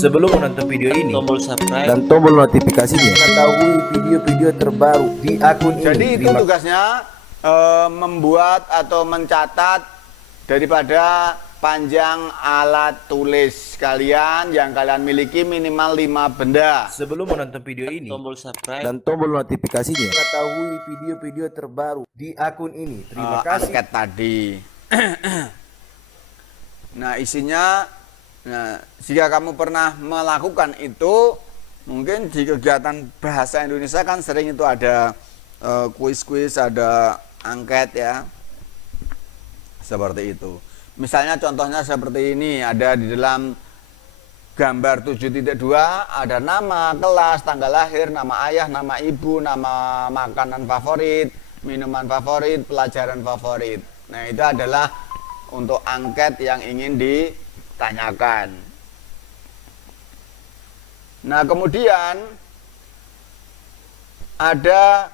Sebelum menonton video ini, tombol subscribe dan tombol notifikasinya, mengetahui video-video terbaru di akun ini. Jadi itu tugasnya membuat atau mencatat daripada panjang alat tulis kalian yang kalian miliki minimal 5 benda. Sebelum menonton video ini, tombol subscribe dan tombol notifikasinya, mengetahui video-video terbaru di akun ini. Terima kasih. Angket tadi. Nah isinya, jika kamu pernah melakukan itu, mungkin di kegiatan bahasa Indonesia kan sering itu ada kuis-kuis, ada angket ya, seperti itu. Misalnya contohnya seperti ini, ada di dalam gambar 7.2 ada nama, kelas, tanggal lahir, nama ayah, nama ibu, nama makanan favorit, minuman favorit, pelajaran favorit. Nah itu adalah untuk angket yang ingin ditanyakan. Nah kemudian ada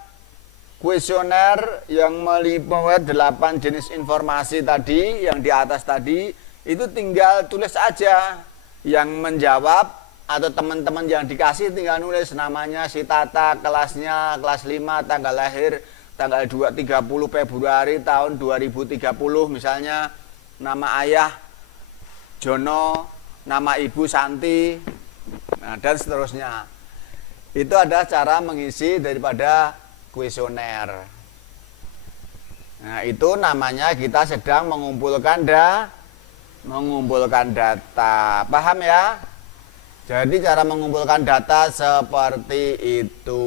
kuesioner yang meliputi 8 jenis informasi tadi yang di atas tadi. Itu tinggal tulis aja, yang menjawab atau teman-teman yang dikasih tinggal nulis namanya, si Tata, kelasnya kelas 5, tanggal lahir tanggal 30 Februari tahun 2030 misalnya, nama ayah Jono, nama ibu Santi, nah, dan seterusnya. Itu ada cara mengisi daripada kuesioner. Nah itu namanya kita sedang mengumpulkan data. Paham ya? Jadi cara mengumpulkan data seperti itu.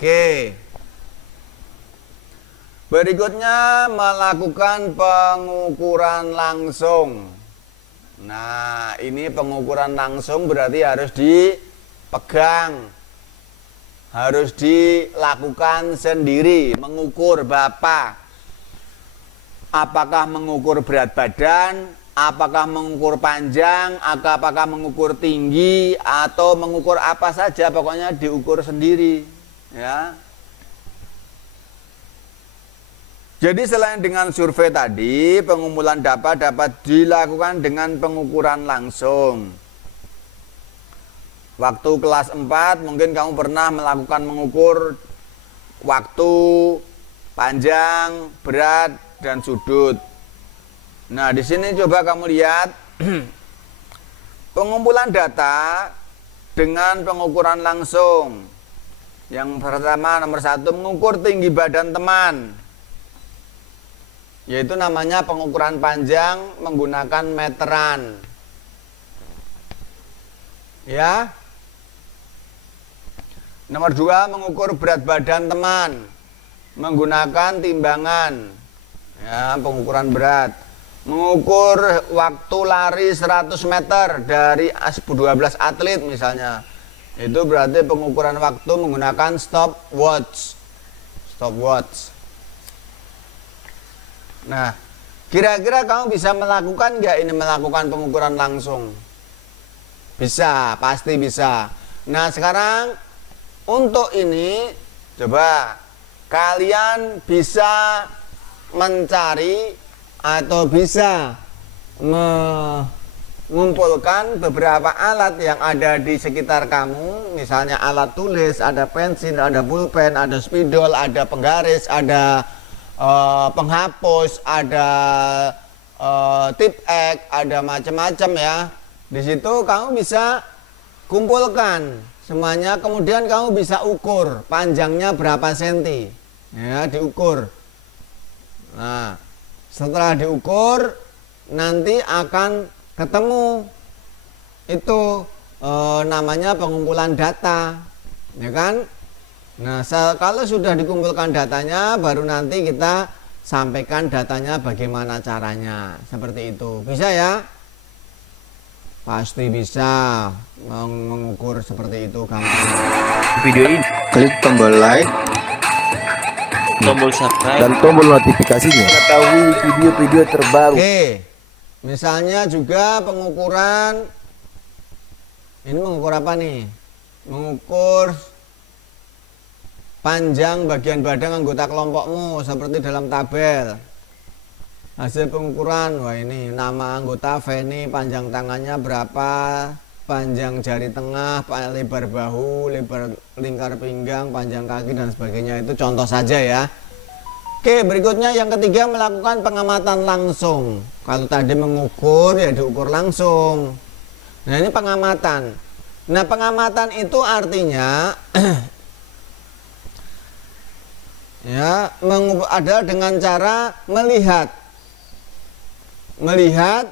Oke. Berikutnya melakukan pengukuran langsung. Nah ini pengukuran langsung berarti harus dipegang, harus dilakukan sendiri. Mengukur Bapak, apakah mengukur berat badan, apakah mengukur panjang, apakah mengukur tinggi, atau mengukur apa saja, pokoknya diukur sendiri ya. Jadi selain dengan survei tadi, pengumpulan data dapat dilakukan dengan pengukuran langsung. Waktu kelas 4 mungkin kamu pernah melakukan mengukur waktu, panjang, berat, dan sudut. Nah, di sini coba kamu lihat pengumpulan data dengan pengukuran langsung. Yang pertama, nomor 1, mengukur tinggi badan teman. Yaitu namanya pengukuran panjang menggunakan meteran. Ya. Nomor 2, mengukur berat badan teman menggunakan timbangan. Ya, pengukuran berat. Mengukur waktu lari 100 meter dari 12 atlet misalnya. Itu berarti pengukuran waktu menggunakan stopwatch. Nah, kira-kira kamu bisa melakukan nggak ini, melakukan pengukuran langsung? Bisa, pasti bisa. Nah, sekarang untuk ini coba kalian bisa mencari atau bisa mengumpulkan beberapa alat yang ada di sekitar kamu. Misalnya alat tulis, ada pensil, ada pulpen, ada spidol, ada penggaris, ada penghapus, ada tip X, ada macam-macam ya. Di situ kamu bisa kumpulkan semuanya, kemudian kamu bisa ukur panjangnya berapa senti. Ya, diukur. Nah, setelah diukur nanti akan ketemu itu namanya pengumpulan data, ya kan? Nah, kalau sudah dikumpulkan datanya, baru nanti kita sampaikan datanya bagaimana caranya. Seperti itu. Bisa ya? Pasti bisa mengukur seperti itu gampang. Video ini, Klik tombol like, tombol subscribe dan tombol notifikasinya, mengetahui video-video terbaru. Oke. Misalnya juga pengukuran, ini mengukur apa nih? Mengukur panjang bagian badan anggota kelompokmu seperti dalam tabel. Hasil pengukuran, wah ini nama anggota Feni, panjang tangannya berapa, panjang jari tengah, lebar bahu, lebar lingkar pinggang, panjang kaki dan sebagainya. Itu contoh saja ya. Oke, berikutnya yang ketiga, melakukan pengamatan langsung. Kalau tadi mengukur ya diukur langsung. Nah ini pengamatan. Nah pengamatan itu artinya ya adalah dengan cara melihat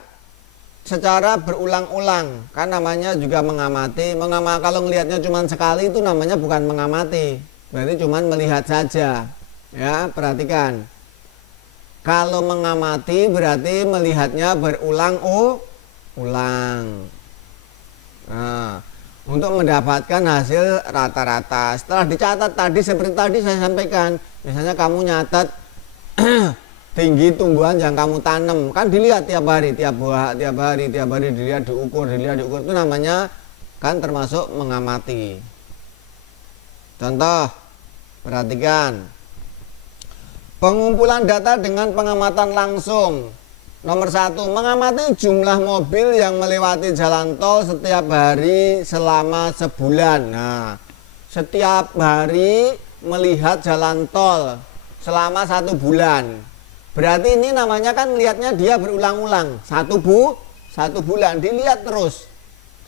secara berulang-ulang, kan namanya juga mengamati. Kalau ngelihatnya cuma sekali itu namanya bukan mengamati, berarti cuma melihat saja. Ya, perhatikan. Kalau mengamati berarti melihatnya berulang-ulang. Nah, untuk mendapatkan hasil rata-rata. Setelah dicatat tadi seperti tadi saya sampaikan, misalnya kamu nyatat tinggi tumbuhan yang kamu tanam, kan dilihat tiap hari dilihat, diukur itu namanya kan termasuk mengamati. Contoh, perhatikan. Pengumpulan data dengan pengamatan langsung. Nomor 1, mengamati jumlah mobil yang melewati jalan tol setiap hari selama sebulan. Nah, setiap hari melihat jalan tol selama 1 bulan. Berarti ini namanya kan lihatnya dia berulang-ulang. Satu bulan dilihat terus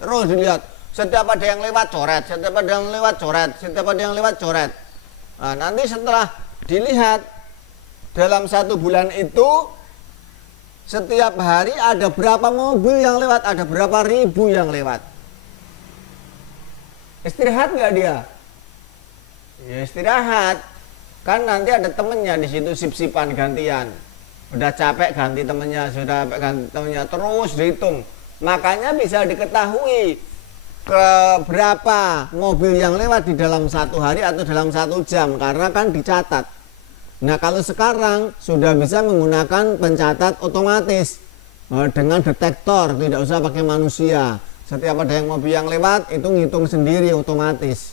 dilihat. Setiap ada yang lewat coret, setiap ada yang lewat coret. Nah, nanti setelah dilihat dalam 1 bulan itu setiap hari ada berapa mobil yang lewat, ada berapa ribu yang lewat. Istirahat nggak dia? Ya istirahat. Kan nanti ada temennya di situ sip-sipan gantian. Udah capek ganti temennya, terus dihitung. Makanya bisa diketahui berapa mobil yang lewat di dalam 1 hari atau dalam 1 jam, karena kan dicatat. Nah kalau sekarang sudah bisa menggunakan pencatat otomatis dengan detektor, tidak usah pakai manusia. Setiap ada yang mobil yang lewat itu ngitung sendiri otomatis.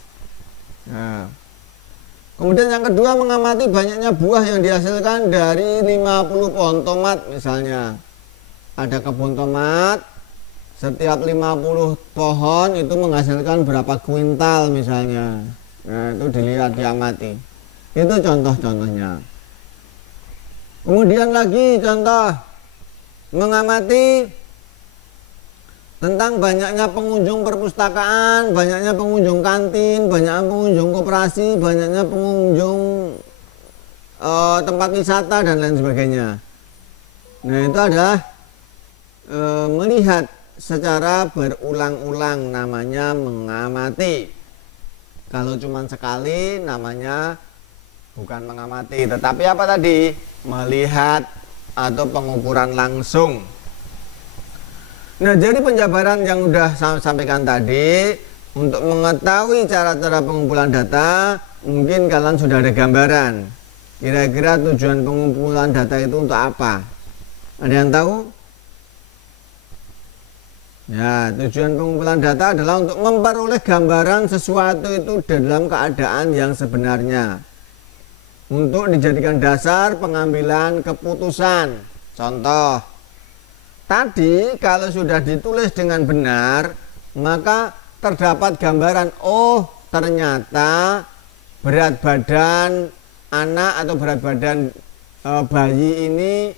Nah, kemudian yang kedua, mengamati banyaknya buah yang dihasilkan dari 50 pohon tomat misalnya. Ada kebun tomat, setiap 50 pohon itu menghasilkan berapa kuintal misalnya. Nah itu dilihat, diamati. Itu contoh-contohnya. Kemudian lagi contoh, mengamati tentang banyaknya pengunjung perpustakaan, banyaknya pengunjung kantin, banyaknya pengunjung koperasi, banyaknya pengunjung tempat wisata dan lain sebagainya. Nah itu adalah melihat secara berulang-ulang, namanya mengamati. Kalau cuma sekali namanya bukan mengamati, tetapi apa tadi? Melihat atau pengukuran langsung. Nah, jadi penjabaran yang sudah saya sampaikan tadi, untuk mengetahui cara-cara pengumpulan data, mungkin kalian sudah ada gambaran. Kira-kira tujuan pengumpulan data itu untuk apa? Ada yang tahu? Ya, tujuan pengumpulan data adalah untuk memperoleh gambaran sesuatu itu dalam keadaan yang sebenarnya, untuk dijadikan dasar pengambilan keputusan. Contoh, tadi kalau sudah ditulis dengan benar, maka terdapat gambaran, oh ternyata berat badan anak atau berat badan bayi ini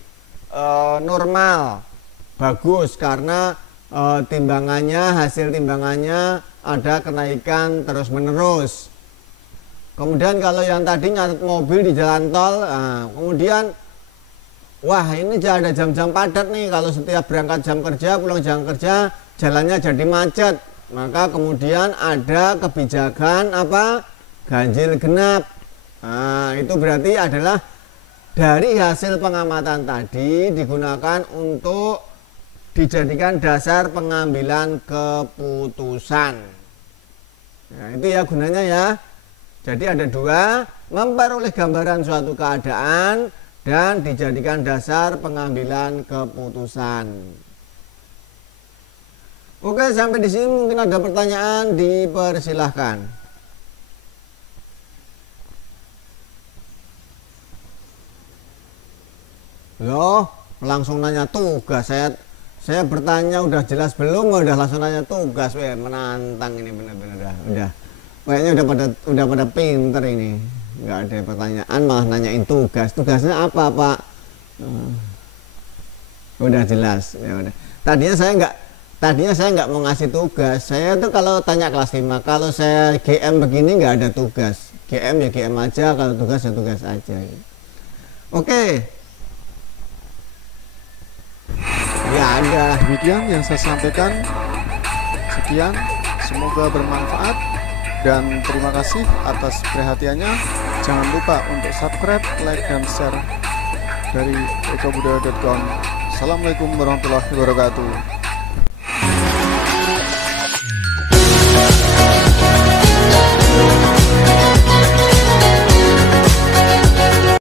normal, bagus, karena hasil timbangannya ada kenaikan terus menerus. Kemudian kalau yang tadi nyatet mobil di jalan tol, kemudian wah ini ada jam-jam padat nih, kalau setiap berangkat jam kerja pulang jam kerja jalannya jadi macet, maka kemudian ada kebijakan ganjil genap. Nah, itu berarti adalah dari hasil pengamatan tadi digunakan untuk dijadikan dasar pengambilan keputusan. Nah, itu ya gunanya ya. Jadi ada dua, memperoleh gambaran suatu keadaan dan dijadikan dasar pengambilan keputusan. Oke, sampai di sini mungkin ada pertanyaan, dipersilahkan. Loh, langsung nanya tugas. Saya bertanya udah jelas belum, udah langsung nanya tugas. Weh, menantang ini bener-bener udah. Kayaknya udah pada pinter ini. Nggak ada pertanyaan malah nanyain tugas. Tugasnya apa, Pak? Udah jelas. Ya udah. Tadinya saya nggak mau ngasih tugas. Saya tuh kalau tanya kelas 5, kalau saya GM begini nggak ada tugas. GM ya GM aja, kalau tugas ya tugas aja. Oke. Ya ada. Demikian yang saya sampaikan. Sekian, semoga bermanfaat dan terima kasih atas perhatiannya. Jangan lupa untuk subscribe, like, dan share dari ekobudaya.com. Assalamualaikum warahmatullahi wabarakatuh.